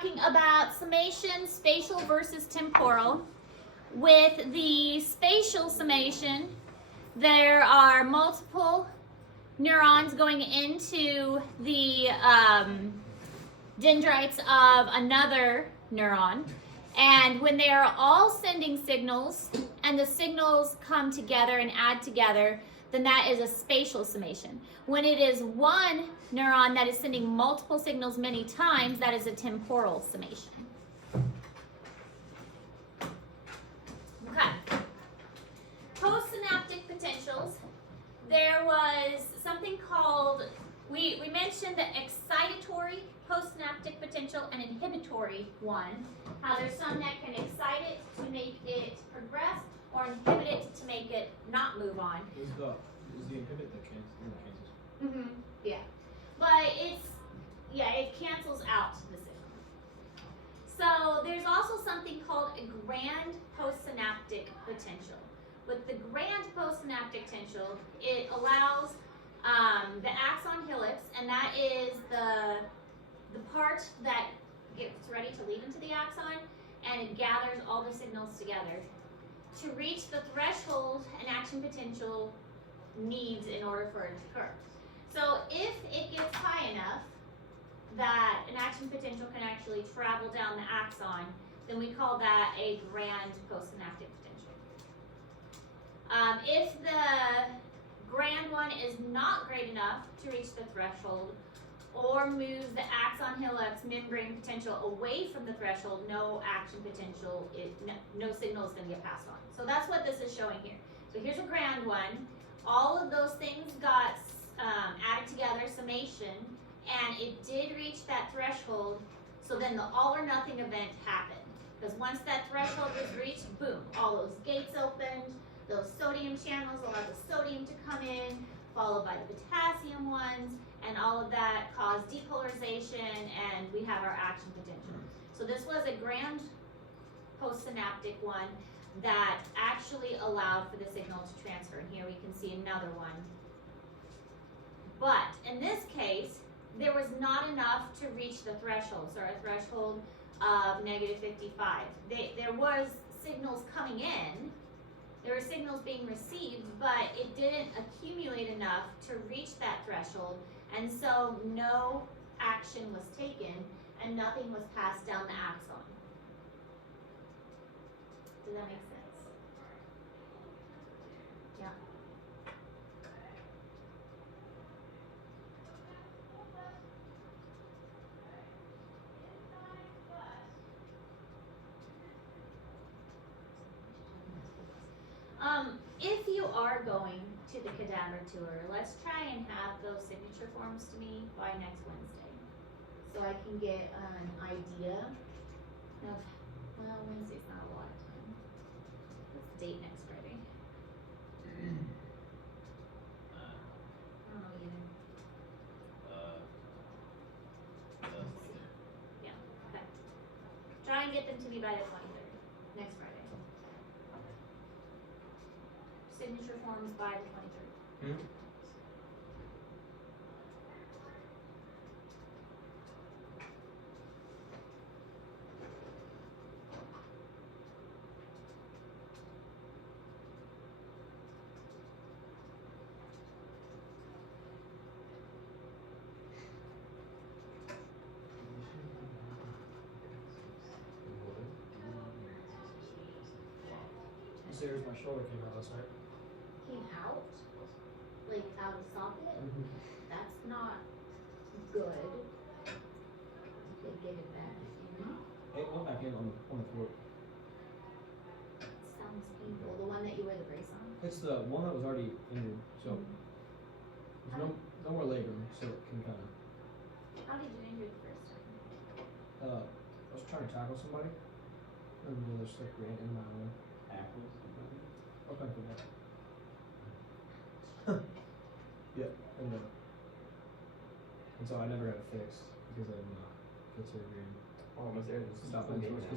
talking about summation, spatial versus temporal. With the spatial summation, there are multiple neurons going into the dendrites of another neuron. And when they are all sending signals and the signals come together and add together, then that is a spatial summation. When it is one neuron that is sending multiple signals many times, that is a temporal summation. Okay. Postsynaptic potentials. There was something called, we mentioned the excitatory postsynaptic potential and inhibitory one. How there's some that can excite it to make it progress or inhibit it to make it not move on. Is the inhibit that cancels? Yeah. But it cancels out the signal. So there's also something called a grand postsynaptic potential. With the grand postsynaptic potential, it allows the axon helix, and that is the part that gets ready to lead into the axon, and it gathers all the signals together to reach the threshold an action potential needs in order for it to occur. So if it gets high enough that an action potential can actually travel down the axon, then we call that a grand postsynaptic potential. If the grand one is not great enough to reach the threshold or moves the axon helix membrane potential away from the threshold, no action potential, no signal is going to get passed on. So that's what this is showing here. So here's a grand one. All of those things got added together, summation, and it did reach that threshold, so then the all or nothing event happened. Because once that threshold was reached, boom, all those gates opened, those sodium channels allowed the sodium to come in, followed by the potassium ones, and all of that caused depolarization, and we have our action potential. So this was a grand postsynaptic one that actually allowed for the signal to transfer. And here we can see another one. But in this case, there was not enough to reach the threshold, so our threshold of -55. There was signals coming in, there were signals being received, but it didn't accumulate enough to reach that threshold, and so no action was taken and nothing was passed down the axon. Does that make sense? Yeah. If you are going to the cadaver tour, let's try and have those signature forms to me by next Wednesday, so I can get an idea of, well, Wednesday's not a lot of time. What's the date next Friday? I don't know either. Yeah, okay. Try and get them to me by the 23rd, next Friday. Signature forms by the 23rd. Serious, my shoulder came out last night. Came out? Like out of socket? That's not good. Okay, get it back. It went back in on the floor. Sounds painful. The one that you wear the brace on? It's the one that was already injured, so there's no more leg room, so it can kind of. How did you injure the first time? I was trying to tackle somebody, and the stick ran in my arm. Apples? Okay, for that. Yeah, and so I never got it fixed because I didn't get surgery and Almost there. stop it because the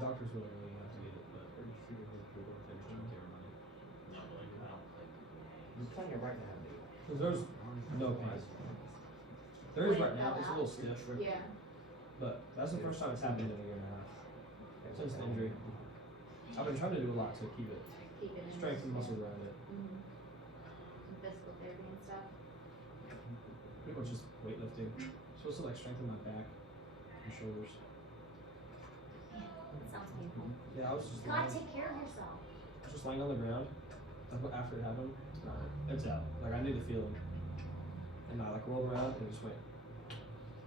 doctors were like, "Oh, you have to get it," but You're playing it right now, dude. because there's no pain. There is right now. It's a little stiff. Yeah. But that's the first time it's happened in a year and a half since the injury. I've been trying to do a lot to keep it, Keep it in. strength and muscles around it. Mhm. Some physical therapy and stuff. Pretty much just weightlifting. Supposed to like strengthen my back and shoulders. Man, that sounds painful. Yeah, I was just You gotta lying, take care of yourself. I was just lying on the ground. Like after it happened, it's out. Like I knew the feeling, and I like rolled around and it just went.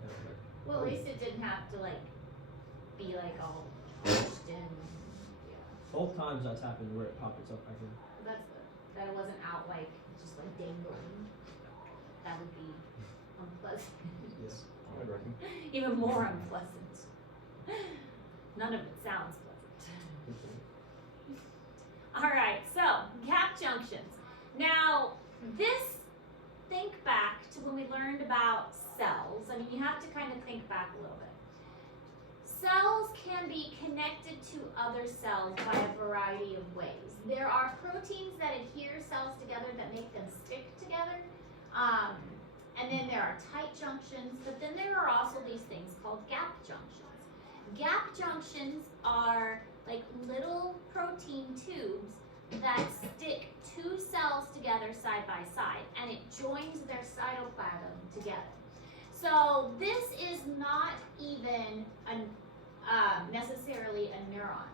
And I was like, Well, at least it didn't have to like be like all pushed in. Yeah, both times that's happened where it popped itself back in. that's good. That it wasn't out like just like dangling. That would be unpleasant. Yes. I would reckon. Even more unpleasant. None of it sounds pleasant. Alright, so gap junctions. Now, think back to when we learned about cells. I mean, you have to kind of think back a little bit. Cells can be connected to other cells by a variety of ways. There are proteins that adhere cells together that make them stick together. And then there are tight junctions, but then there are also these things called gap junctions. Gap junctions are like little protein tubes that stick two cells together side by side, and it joins their cytoplasm together. So this is not even necessarily a neuron.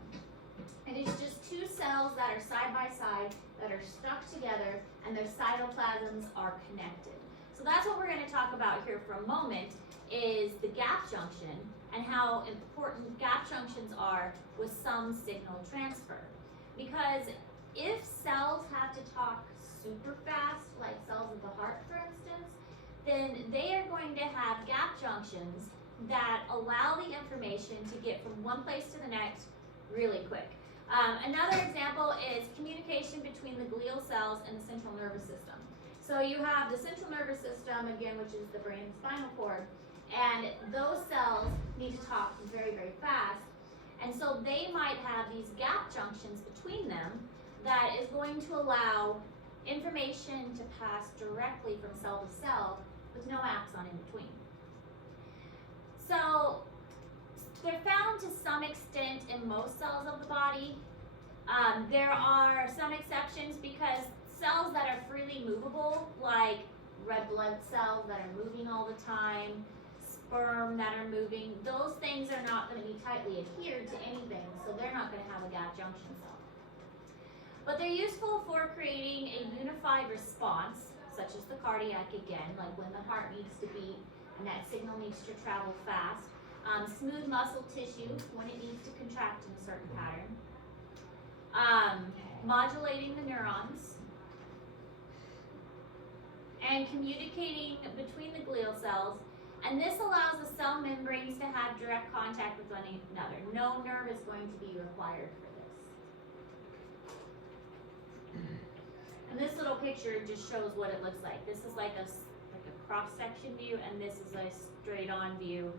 It is just two cells that are side by side that are stuck together, and their cytoplasms are connected. So that's what we're going to talk about here for a moment, is the gap junction and how important gap junctions are with some signal transfer. Because if cells have to talk super fast, like cells of the heart for instance, then they are going to have gap junctions that allow the information to get from one place to the next really quick. Another example is communication between the glial cells and the central nervous system. So you have the central nervous system, again, which is the brain and spinal cord, and those cells need to talk very, very fast. And so they might have these gap junctions between them that is going to allow information to pass directly from cell to cell with no axon in between. So they're found to some extent in most cells of the body. There are some exceptions because cells that are freely movable, like red blood cells that are moving all the time, sperm that are moving, those things are not going to be tightly adhered to anything, so they're not going to have a gap junction cell. But they're useful for creating a unified response, such as the cardiac again, like when the heart needs to beat and that signal needs to travel fast. Smooth muscle tissue when it needs to contract in a certain pattern. Modulating the neurons. And communicating between the glial cells. And this allows the cell membranes to have direct contact with one another. No nerve is going to be required for this. And this little picture just shows what it looks like. This is like a cross-section view, and this is a straight-on view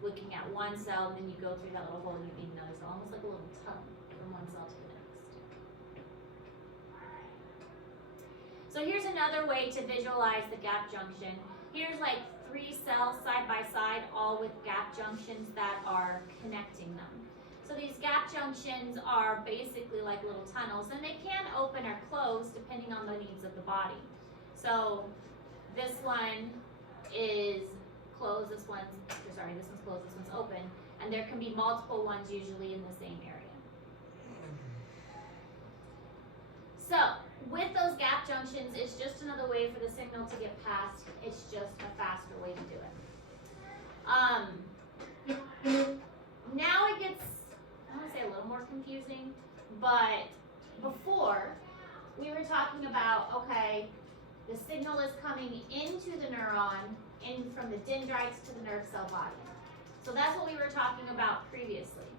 looking at one cell, and then you go through that little hole and you meet another cell, almost like a little tongue from one cell to the next. So here's another way to visualize the gap junction. Here's like 3 cells side by side, all with gap junctions that are connecting them. So these gap junctions are basically like little tunnels, and they can open or close depending on the needs of the body. So this one is closed, this one's closed, this one's open, and there can be multiple ones usually in the same area. So with those gap junctions, it's just another way for the signal to get passed. It's just a faster way to do it. Now it gets, I want to say a little more confusing, but before we were talking about, okay, the signal is coming into the neuron in from the dendrites to the nerve cell body. So that's what we were talking about previously.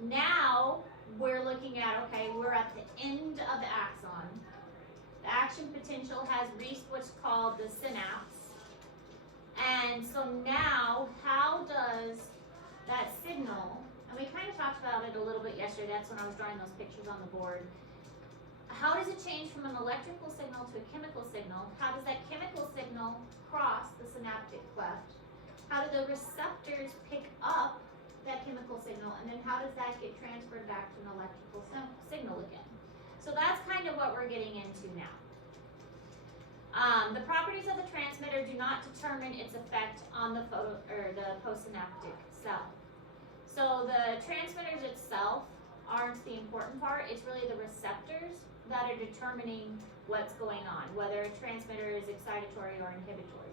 Now we're looking at, okay, we're at the end of the axon. The action potential has reached what's called the synapse. And so now, how does that signal, and we kind of talked about it a little bit yesterday, that's when I was drawing those pictures on the board. How does it change from an electrical signal to a chemical signal? How does that chemical signal cross the synaptic cleft? how do the receptors pick up that chemical signal, and then how does that get transferred back to an electrical signal again? So that's kind of what we're getting into now. The properties of the transmitter do not determine its effect on the postsynaptic cell. So the transmitters itself aren't the important part. It's really the receptors that are determining what's going on, whether a transmitter is excitatory or inhibitory.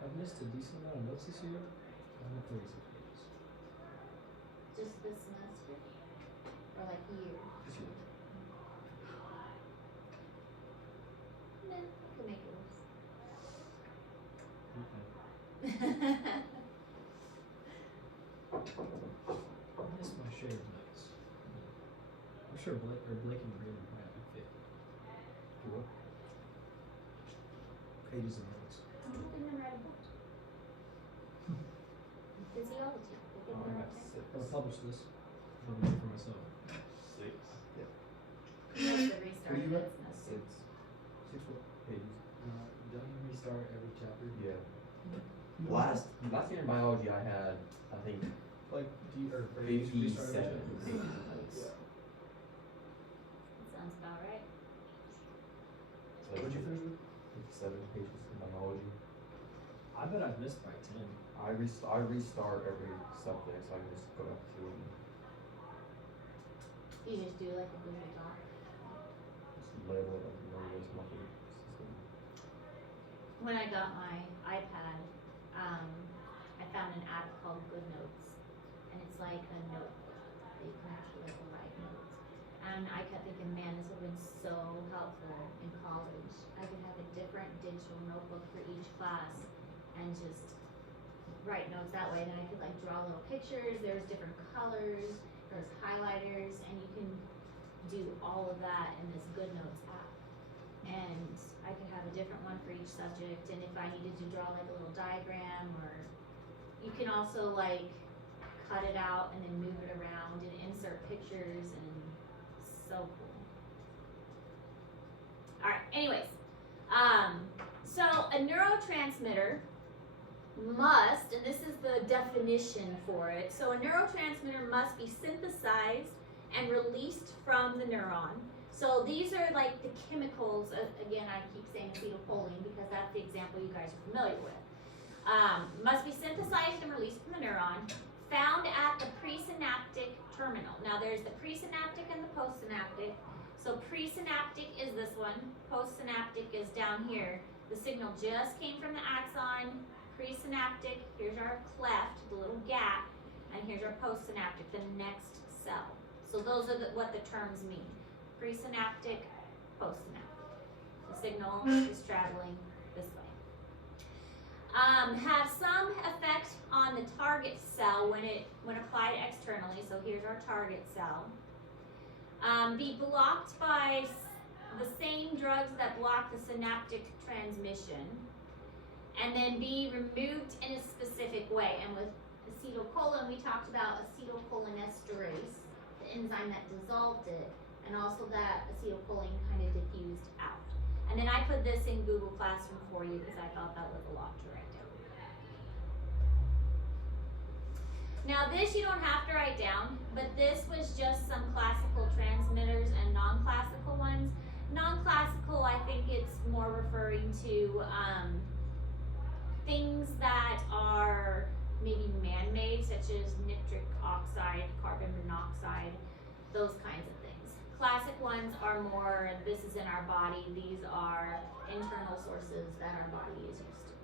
I've missed a decent amount of notes this year. I'm at 36 pages. Just this semester? Or like year? This year. No, I could make it worse. Okay. I missed my share of notes. I'm sure Blake and Brandon might have like 50 Cool. pages of notes. I'm hoping to write a book. Physiology. They give Oh, me I a got book. 6. I'm gonna publish this. I'm gonna do it for myself. 6. That's the restart Where you at? business. 6 6 what? pages. Don't you restart every chapter? Yeah. Last year in biology I had, I think, Like, do you, or you just 57 restart it? pages of notes. Yeah. That sounds about right. So What'd you finish with? 57 pages in biology. I bet I've missed by 10. I restart every subject, so I can just go back to it and You just do like a Google Doc. just label it like no waste nothing system. When I got my iPad, I found an app called Good Notes, and it's like a notebook that you can actually like write notes. And I kept thinking, man, this would have been so helpful in college. I could have a different digital notebook for each class and just write notes that way. Then I could like draw little pictures. There's different colors. There's highlighters, and you can do all of that in this Good Notes app. And I could have a different one for each subject, and if I needed to draw like a little diagram, or you can also like cut it out and then move it around and insert pictures, and so cool. Alright, anyways, so a neurotransmitter must, and this is the definition for it, so a neurotransmitter must be synthesized and released from the neuron. So these are like the chemicals, again I keep saying acetylcholine because that's the example you guys are familiar with. Must be synthesized and released from the neuron, found at the presynaptic terminal. Now there's the presynaptic and the postsynaptic. So presynaptic is this one, postsynaptic is down here. The signal just came from the axon. Presynaptic, here's our cleft, the little gap, and here's our postsynaptic, the next cell. So those are what the terms mean. Presynaptic, postsynaptic. The signal is traveling this way. Have some effect on the target cell when applied externally. So here's our target cell. Be blocked by the same drugs that block the synaptic transmission, and then be removed in a specific way. And with acetylcholine, we talked about acetylcholinesterase, the enzyme that dissolved it, and also that acetylcholine kind of diffused out. And then I put this in Google Classroom for you because I thought that was a lot to write down. Now this you don't have to write down, but this was just some classical transmitters and non-classical ones. Non-classical, I think it's more referring to things that are maybe man-made, such as nitric oxide, carbon monoxide, those kinds of things. Classic ones are more, this is in our body, these are internal sources that our body is used to.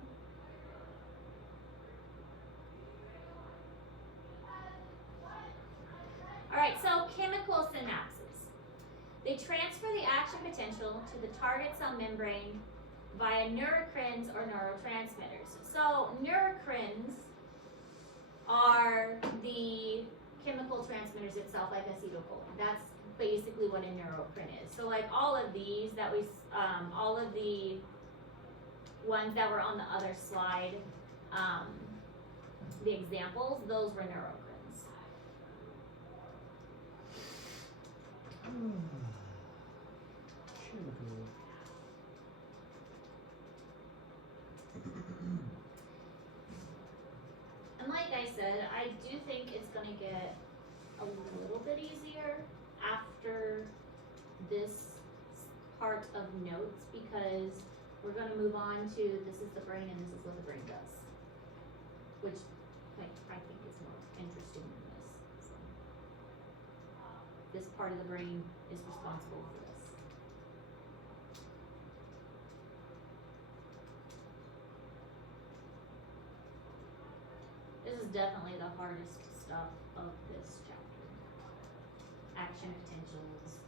Alright, so chemical synapses. They transfer the action potential to the target cell membrane via neurocrines or neurotransmitters. So neurocrines are the chemical transmitters itself, like acetylcholine. That's basically what a neurocrine is. So like all of these that all of the ones that were on the other slide, the examples, those were neurocrines. And like I said, I do think it's gonna get a little bit easier after this part of notes, because we're gonna move on to this is the brain and this is what the brain does, which like, I think is more interesting than this. So, this part of the brain is responsible for this. This is definitely the hardest stuff of this chapter. Action potentials,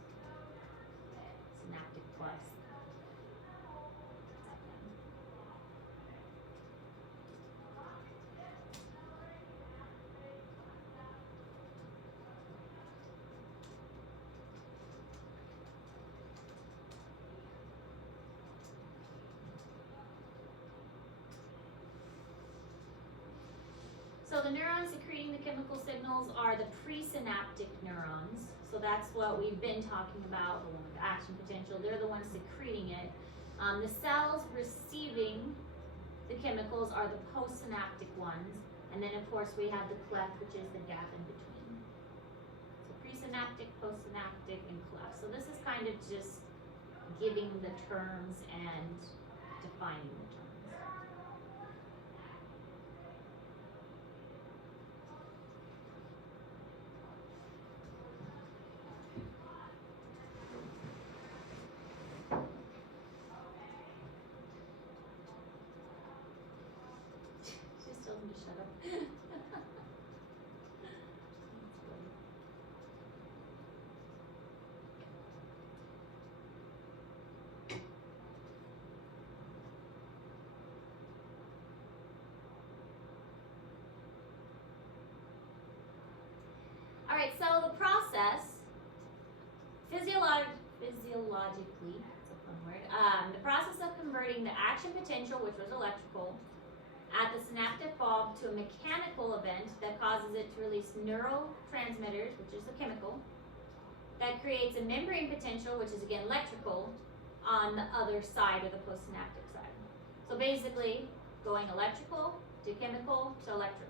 synaptic clefts. So the neurons secreting the chemical signals are the presynaptic neurons. So that's what we've been talking about, the one with the action potential. They're the ones secreting it. The cells receiving the chemicals are the postsynaptic ones. And then of course we have the cleft, which is the gap in between. So presynaptic, postsynaptic, and cleft. So this is kind of just giving the terms and defining the terms. She just tells me to shut up. Alright, so the process, physiologically, that's a fun word, the process of converting the action potential, which was electrical, at the synaptic bulb to a mechanical event that causes it to release neurotransmitters, which is a chemical, that creates a membrane potential, which is again electrical, on the other side of the postsynaptic side. So basically, going electrical to chemical to electrical.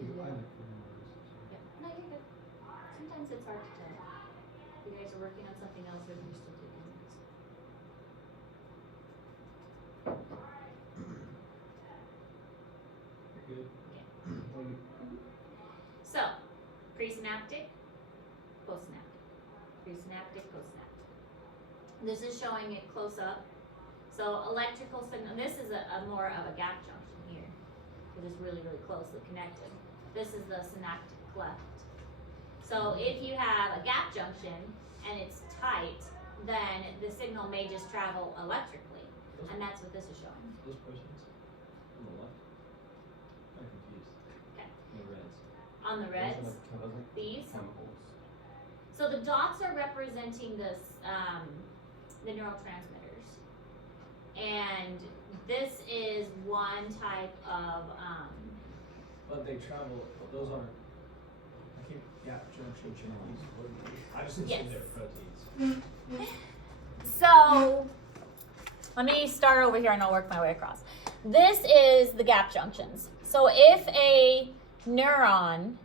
I like Yep. No, you're good. Sometimes it's hard to tell. You guys are working on something else or you're still taking notes. Good. So, presynaptic, postsynaptic. Presynaptic, postsynaptic. This is showing it close up. So electrical signal, this is a more of a gap junction here, because it's really, really closely connected. This is the synaptic cleft. So if you have a gap junction and it's tight, then the signal may just travel electrically, and that's what this is showing. Those proteins on the left. I'm confused. Okay. The reds. On the reds, Those are like these. chemicals. So the dots are representing this, the neurotransmitters, and this is one type of But they travel. Those aren't. I can't. Gap junction channels. I just assume Yes. they're proteins. So, let me start over here and I'll work my way across. This is the gap junctions. So if a neuron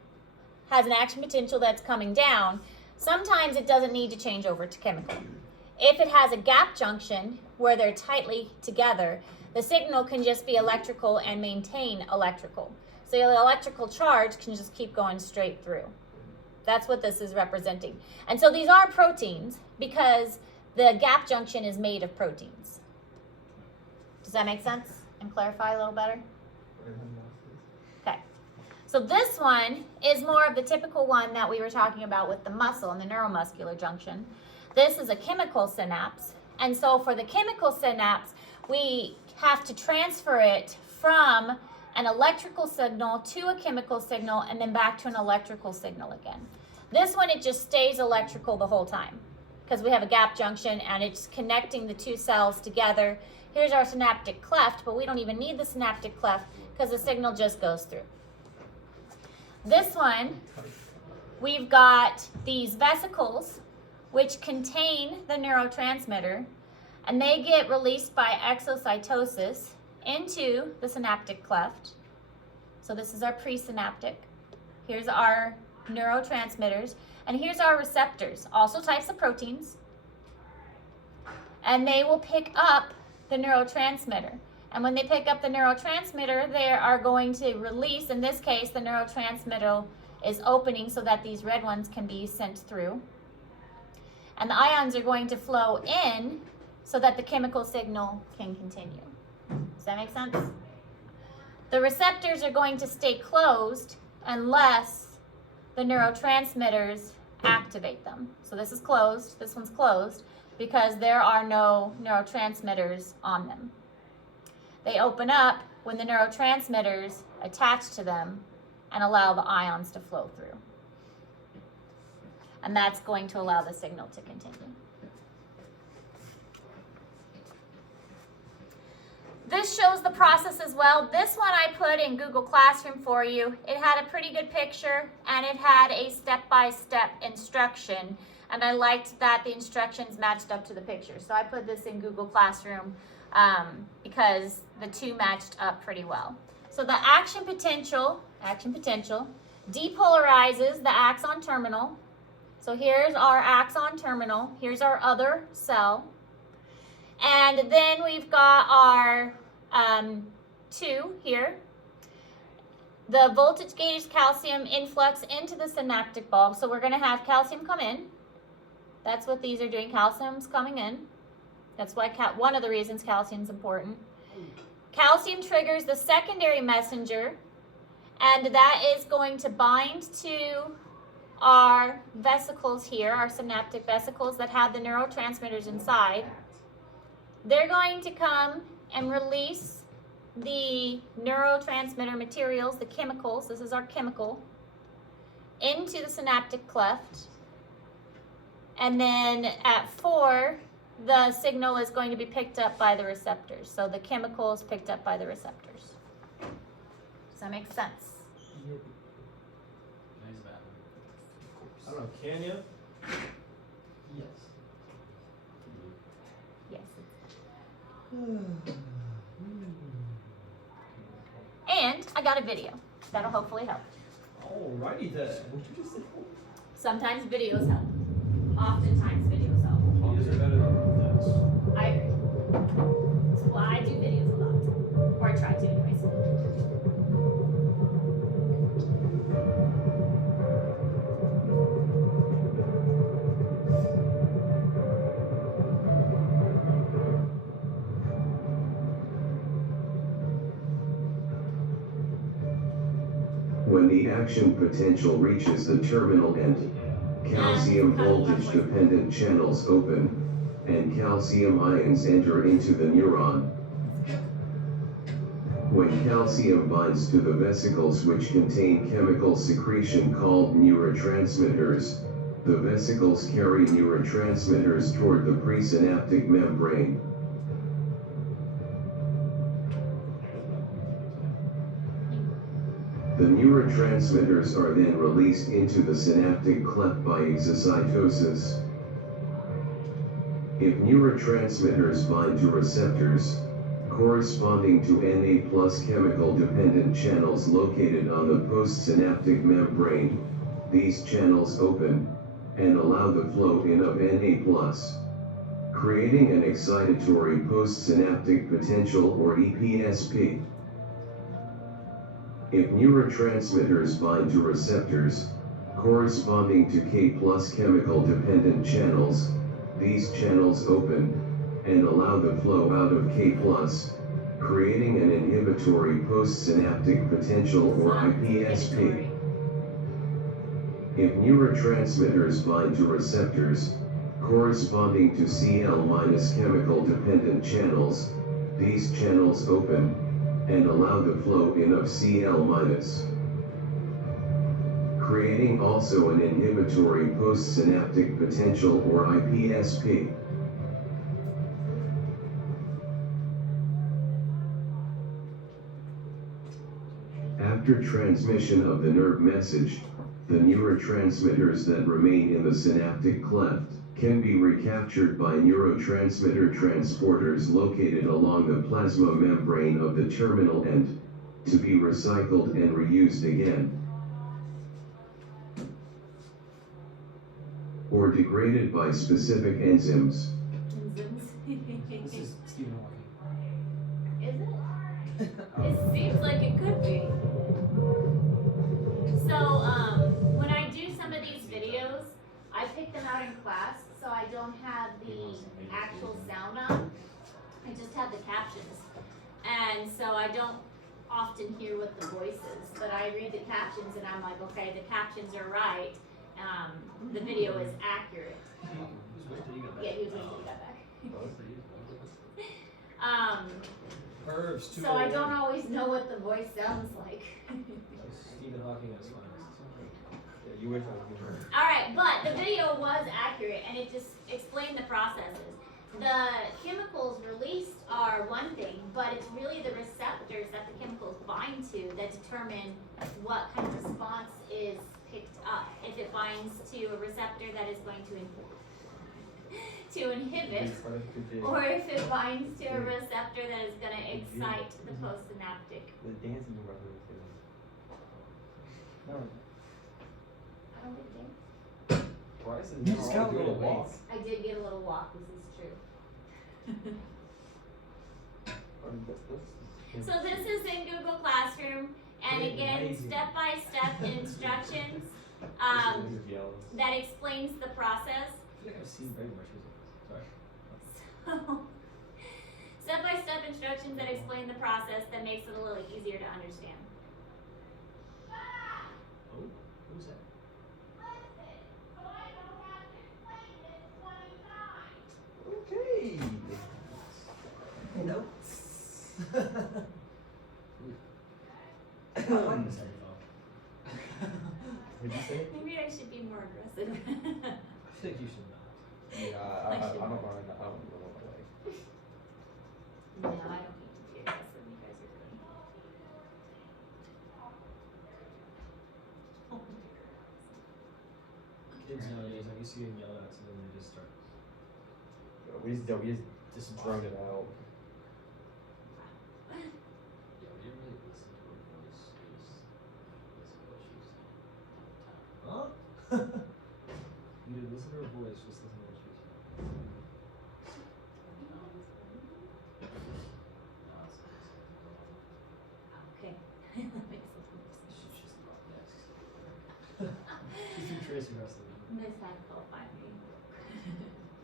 has an action potential that's coming down, sometimes it doesn't need to change over to chemical. If it has a gap junction where they're tightly together, the signal can just be electrical and maintain electrical. So the electrical charge can just keep going straight through. That's what this is representing. And so these are proteins because the gap junction is made of proteins. Does that make sense and clarify a little better? Okay. So this one is more of the typical one that we were talking about with the muscle and the neuromuscular junction. This is a chemical synapse. And so for the chemical synapse, we have to transfer it from an electrical signal to a chemical signal and then back to an electrical signal again. This one, it just stays electrical the whole time because we have a gap junction and it's connecting the two cells together. Here's our synaptic cleft, but we don't even need the synaptic cleft because the signal just goes through. This one, we've got these vesicles which contain the neurotransmitter, and they get released by exocytosis into the synaptic cleft. So this is our presynaptic. Here's our neurotransmitters, and here's our receptors, also types of proteins. And they will pick up the neurotransmitter. And when they pick up the neurotransmitter, they are going to release, in this case, the neurotransmitter is opening so that these red ones can be sent through. And the ions are going to flow in so that the chemical signal can continue. Does that make sense? The receptors are going to stay closed unless the neurotransmitters activate them. So this is closed, this one's closed, because there are no neurotransmitters on them. They open up when the neurotransmitters attach to them and allow the ions to flow through. And that's going to allow the signal to continue. This shows the process as well. This one I put in Google Classroom for you. It had a pretty good picture and it had a step-by-step instruction. And I liked that the instructions matched up to the picture. So I put this in Google Classroom because the two matched up pretty well. So the action potential depolarizes the axon terminal. So here's our axon terminal. Here's our other cell. And then we've got our 2 here. The voltage gauge calcium influx into the synaptic bulb. So we're going to have calcium come in. That's what these are doing. Calcium's coming in. That's why one of the reasons calcium is important. Calcium triggers the secondary messenger, and that is going to bind to our vesicles here, our synaptic vesicles that have the neurotransmitters inside. They're going to come and release the neurotransmitter materials, the chemicals, this is our chemical, into the synaptic cleft. And then at 4, the signal is going to be picked up by the receptors. So the chemical is picked up by the receptors. Does that make sense? I don't know. Can you? Yes. Yes. And I got a video. That'll hopefully help. Alrighty then. Sometimes videos help. Oftentimes videos help. Videos are better than this. I agree. Well, I do videos a lot. Or I try to anyways. When the action potential reaches the terminal end, calcium voltage dependent channels open, and calcium ions enter into the neuron. When calcium binds to the vesicles which contain chemical secretion called neurotransmitters, the vesicles carry neurotransmitters toward the presynaptic membrane. The neurotransmitters are then released into the synaptic cleft by exocytosis. If neurotransmitters bind to receptors, corresponding to Na+ chemical-dependent channels located on the postsynaptic membrane, these channels open and allow the flow in of Na+, creating an excitatory postsynaptic potential or EPSP. If neurotransmitters bind to receptors, corresponding to K+ chemical-dependent channels, these channels open and allow the flow out of K+, creating an inhibitory postsynaptic potential or IPSP. If neurotransmitters bind to receptors, corresponding to Cl- chemical-dependent channels, these channels open and allow the flow in of Cl-, creating also an inhibitory postsynaptic potential or IPSP. After transmission of the nerve message, the neurotransmitters that remain in the synaptic cleft can be recaptured by neurotransmitter transporters located along the plasma membrane of the terminal end, to be recycled and reused again, or degraded by specific enzymes. This is Stephen Hawking. Is it? It seems like it could be. So, when I do some of these videos, I pick them out in class, so I don't have the actual sound on. I just have the captions. And so I don't often hear what the voice is, but I read the captions and I'm like, okay, the captions are right. The video is accurate. Yeah, he was waiting till you got back. So I don't always know what the voice sounds like. Stephen Hawking has fun. Yeah, you wish I was here. Alright, but the video was accurate and it just explained the processes. The chemicals released are one thing, but it's really the receptors that the chemicals bind to that determine what kind of response is picked up. If it binds to a receptor that is going to inhibit, or if it binds to a receptor that is going to excite the postsynaptic. The dancing brother was good. No. I don't think it did. Bryce is You never just all got a good little at walk. weights. I did get a little walk, this is true. So this is in Google Classroom, and again, step-by-step instructions that explains the process. I feel like I've seen very much of this. Sorry. So, step-by-step instructions that explain the process that makes it a little easier to understand. Oh, who's that? Okay. Nope. I like this microphone. What'd you say? Maybe I should be more aggressive. I think you should not. Yeah, I don't mind. I don't know what I like. No, I don't need to be aggressive. You guys are good. Kids nowadays, I'm used to getting yelled at, so then they just start. We just drone it out. Yeah, we didn't really listen to her voice. We just listen to what she was saying all the time. Huh? You didn't listen to her voice, just listen to what she was saying. Okay. That makes sense. She's just not next. She's too Tracy wrestling. Miss had to find me.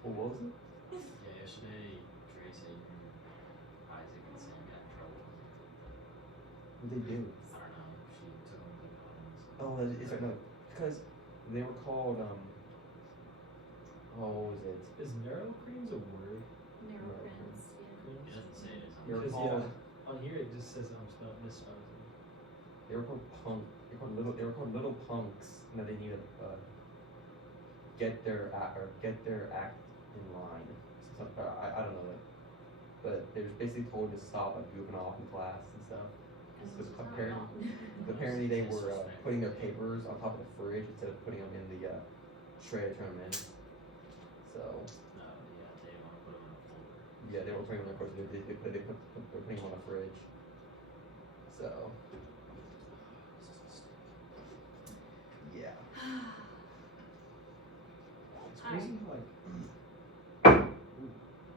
What was it? Yeah, yesterday Tracy and Isaac and Sam got in trouble. What did they do? I don't know. She took them to the comments. Oh, it's like no, because they were called what was it? Is neurocrines a word? Neurocrines, He doesn't say it. They were Because called on here it just says I'm misspelled. they were called little punks, and that they need to get their act in line. So, I don't know, like, but they were basically told to stop like goofing off in class and stuff. Because apparently they were putting their papers on top of the fridge instead of putting them in the tray to turn them in. So No, yeah, they want to put him in a folder. yeah, they were putting them in the fridge. They're putting them on the fridge. So yeah. It's crazy how, like, ooh,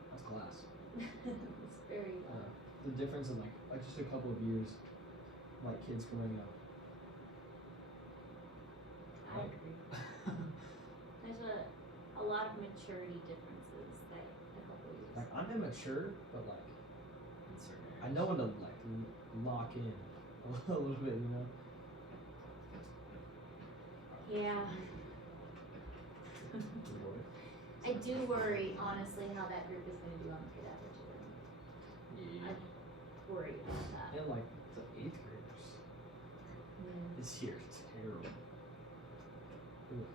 that's class. It's very The difference in like just a couple of years, like kids growing up. I agree. There's a lot of maturity differences that a couple of years. Like I'm immature, but like In certain I areas. know when to like lock in a little bit, you know. Yeah. I do worry, honestly, how that group is going to do on pedagogy. Yeah. I worry about that. And like the 8th graders, this year it's terrible. Ooh.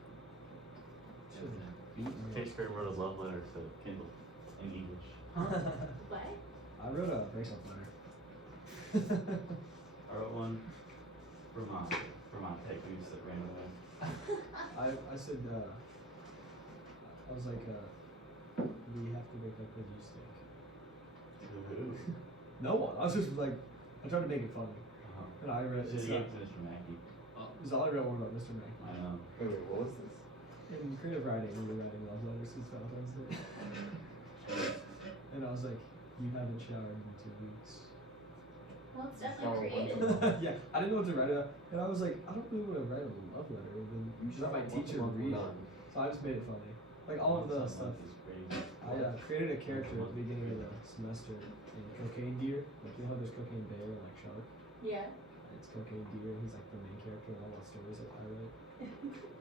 Should've beaten me. Fifth grade wrote a love letter to Kindle in English. What? I wrote a breakup letter. I wrote one for my tech news that ran away. I said I was like we have to wake up with you stink. Who? No one. I was just like I tried to make it funny. Uh-huh. And I read Should it's have given Mr. Mackey. it's all I read one about Mr. Mackey. I know. Wait, what was this? In creative writing, we were writing love letters to Valentine's Day. And I was like, you haven't showered in 2 weeks. Well, it's Oh, definitely creative. Yeah, I didn't know what to write about. And I was like, I don't really want to write a love letter. And then You should let my have teacher one read it. done. So I just made it funny. Like all of the stuff. Is crazy. I created a character at the beginning of the semester in Cocaine Deer. Like, you know how there's Cocaine Bear and like Shark? Yeah. It's Cocaine Deer. He's like the main character in all the stories that I write.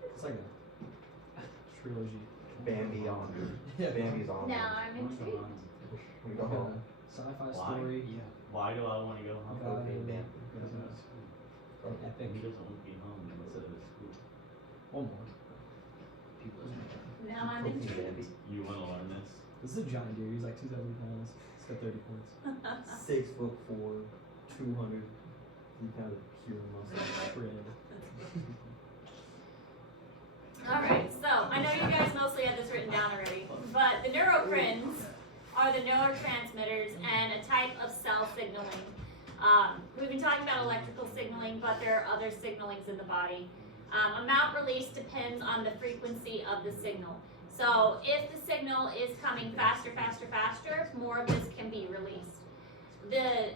It's like a trilogy. Bambi on. Yeah. Bambi's on. Now I'm intrigued. We go Like a home. sci-fi Why? story. Yeah. Why do I want to go home? God, Okay, and man. got an epic. He doesn't want to be home instead of at school. One more. People. Now I'm Cocaine intrigued. Bambi. You want to learn this? This is a giant deer. He's like 270 pounds. He's got 30 points. 6'4", 200. You kind of pure muscle. Shred. Alright, so I know you guys mostly have this written down already, but the neurocrines are the neurotransmitters and a type of cell signaling. We've been talking about electrical signaling, but there are other signalings in the body. Amount released depends on the frequency of the signal. So if the signal is coming faster, more of this can be released. There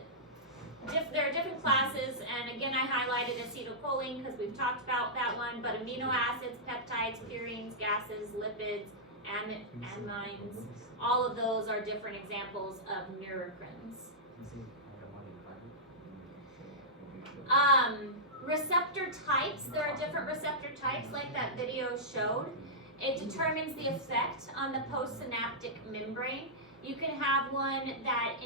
are different classes, and again I highlighted acetylcholine because we've talked about that one, but amino acids, peptides, purines, gases, lipids, amines, all of those are different examples of neurocrines. Receptor types, there are different receptor types like that video showed. It determines the effect on the postsynaptic membrane. You can have one that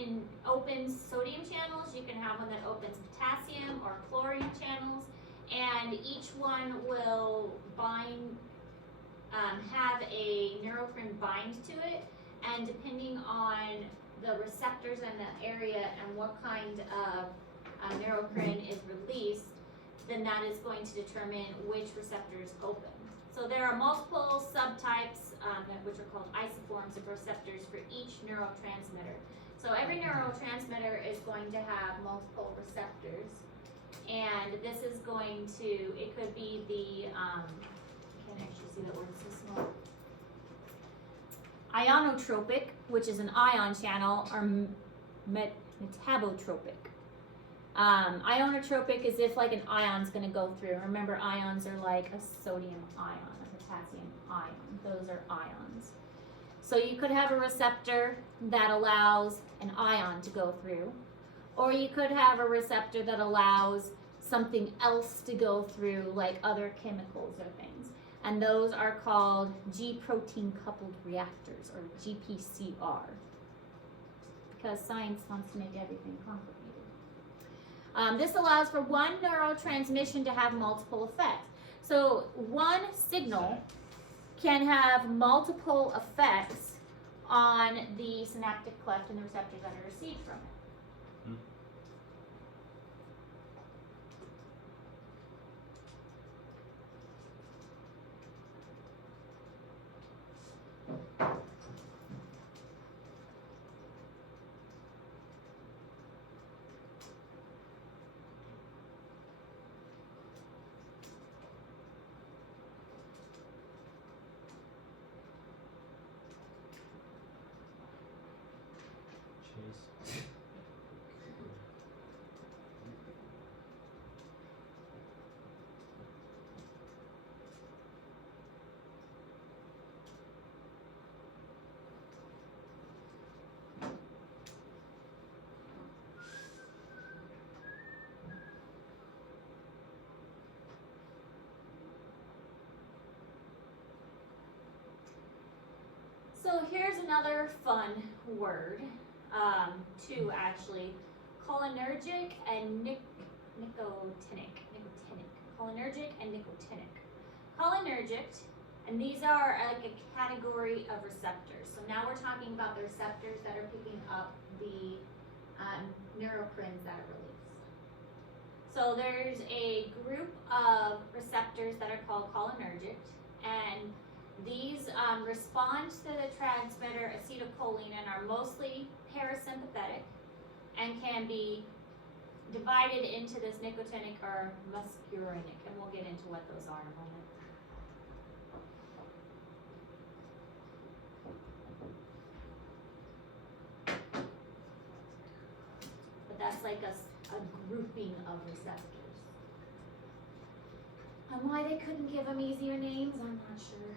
opens sodium channels, you can have one that opens potassium or chlorine channels, and each one will bind, have a neurocrine bind to it, and depending on the receptors in the area and what kind of neurocrine is released, then that is going to determine which receptors open. So there are multiple subtypes, which are called isoforms of receptors for each neurotransmitter. So every neurotransmitter is going to have multiple receptors, and this is going to, it could be the, I can't actually see that word, it's so small. Ionotropic, which is an ion channel, or metabotropic. Ionotropic is if like an ion's going to go through. Remember, ions are like a sodium ion, a potassium ion. Those are ions. So you could have a receptor that allows an ion to go through, or you could have a receptor that allows something else to go through, like other chemicals or things. And those are called G protein coupled reactors, or GPCR, because science wants to make everything complicated. This allows for one neurotransmission to have multiple effects. So one signal can have multiple effects on the synaptic cleft and the receptors that are received from it. Cheers. So here's another fun word, two actually, cholinergic and nicotinic. Cholinergic and nicotinic. Cholinergic, and these are like a category of receptors. So now we're talking about the receptors that are picking up the neurocrines that are released. So there's a group of receptors that are called cholinergic, and these respond to the transmitter acetylcholine and are mostly parasympathetic and can be divided into this nicotinic or muscarinic, and we'll get into what those are in a moment. But that's like a grouping of receptors. And why they couldn't give them easier names, I'm not sure.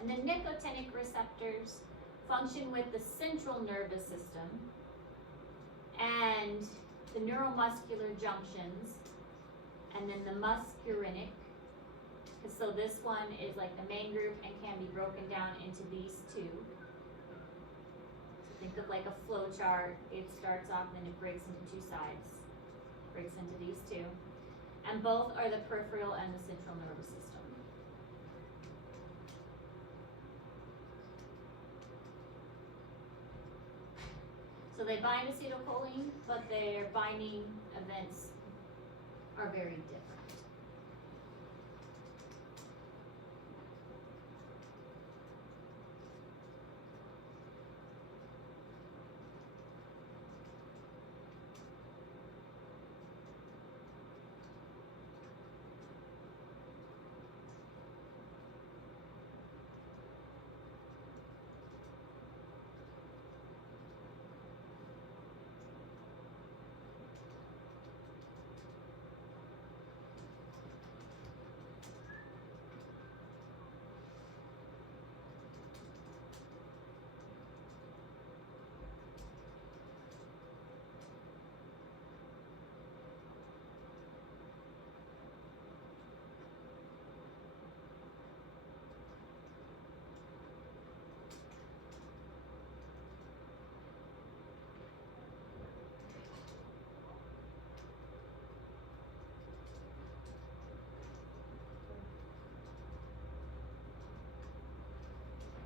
And the nicotinic receptors function with the central nervous system and the neuromuscular junctions, and then the muscarinic. So this one is like the main group and can be broken down into these two. So think of like a flow chart. It starts off and then it breaks into two sides. Breaks into these two. And both are the peripheral and the central nervous system. So they bind acetylcholine, but their binding events are very different.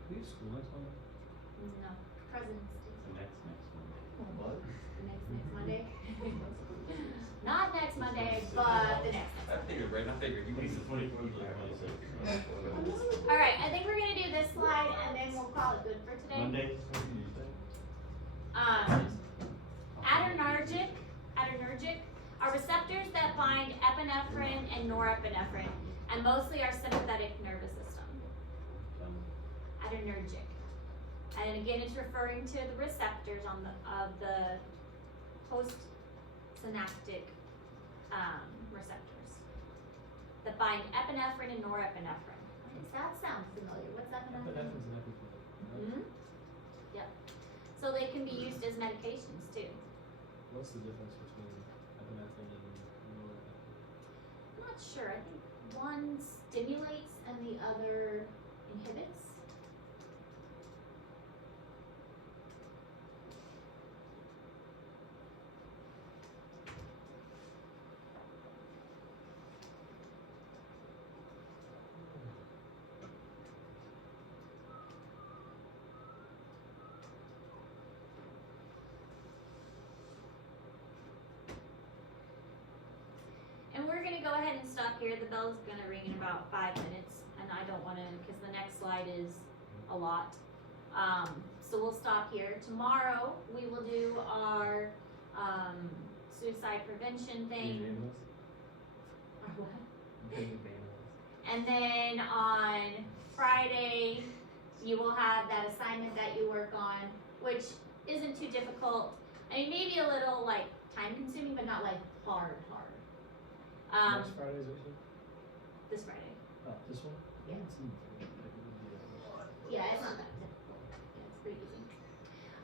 We have school next Monday. No, President's Day. The next Monday. What? The next Monday. Not next Monday, but the next. I figured, right? I figured you It's the would. 24th or the 26th. All right, I think we're gonna do this slide and then we'll call it good for today. Monday, what did you say? Adrenergic are receptors that bind epinephrine and norepinephrine, and mostly our sympathetic nervous system. Adrenergic. And again, it's referring to the receptors of the postsynaptic receptors that bind epinephrine and norepinephrine. Does that sound familiar? What's epinephrine? Epinephrine's an epinephrine. Hmm. Yep. So they can be used as medications too. What's the difference between epinephrine and norepinephrine? I'm not sure. I think one stimulates and the other inhibits. And we're gonna go ahead and stop here. The bell's gonna ring in about 5 minutes, and I don't wanna, because the next slide is a lot. So we'll stop here. Tomorrow, we will do our, suicide prevention thing. Our what? And then on Friday, you will have that assignment that you work on, which isn't too difficult. I mean, maybe a little like time consuming, but not like hard. Next Friday's actually? This Friday. Oh, this one? Yeah. Yeah, it's not that difficult. Yeah, it's pretty easy.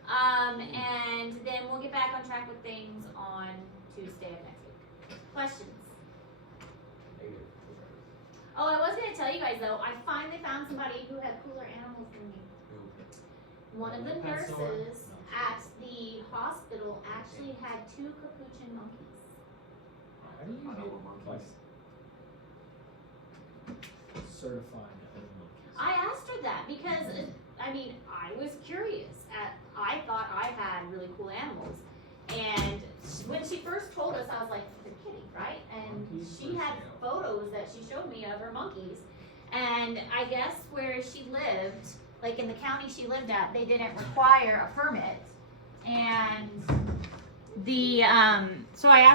And then we'll get back on track with things on Tuesday of next week. Questions? Oh, I was gonna tell you guys though, I finally found somebody who had cooler animals than me. One of the Pet store? nurses at the hospital actually had 2 capuchin monkeys. How do you I know get, what like, monkeys. certified to own monkeys? I asked her that because, I mean, I was curious. I thought I had really cool animals. And when she first told us, I was like, you're kidding, right? And Monkeys she for had sale. photos that she showed me of her monkeys. And I guess where she lived, like in the county she lived at, they didn't require a permit. And the, so I asked